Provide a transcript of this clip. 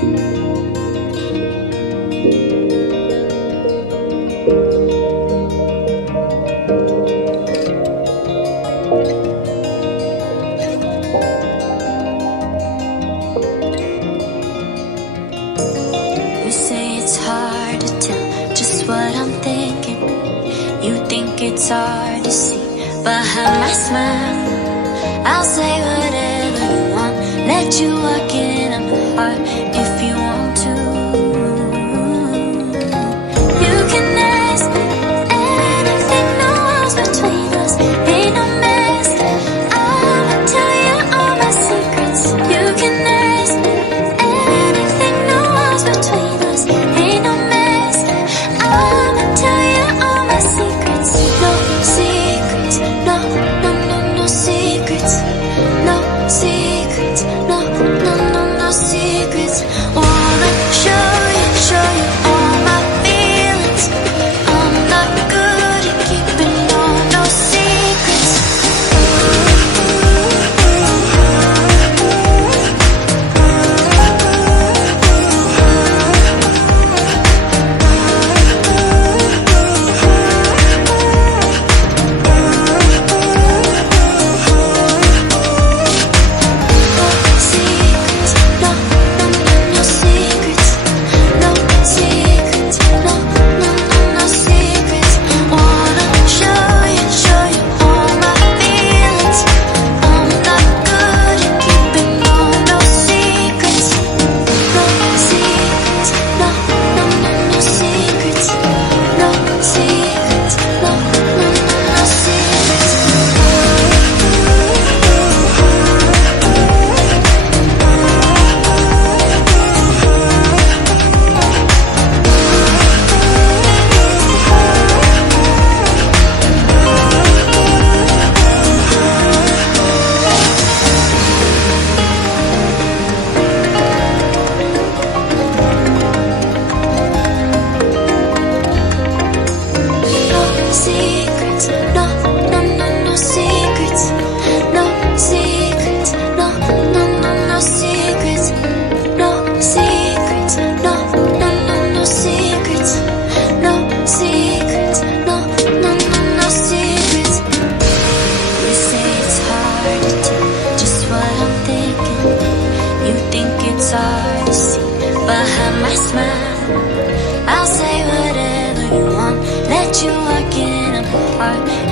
You say it's hard to tell just what I'm thinking. You think it's hard to see behind my smile. I'll say whatever you want, let you walk in on my heart if you want to. You can ask me anything, no walls between us, ain't no mess. I'ma tell you all my secrets. You can ask me anything, no walls between us, ain't no mess. I'ma tell you all my secrets. No secrets, no, no, no, no secrets. No secrets, no, no, no, no secrets. Wanna show you all my feelings. I'm not good at keeping no secrets. Hard to see behind my smile. I'll say whatever you want, let you walk in on my heart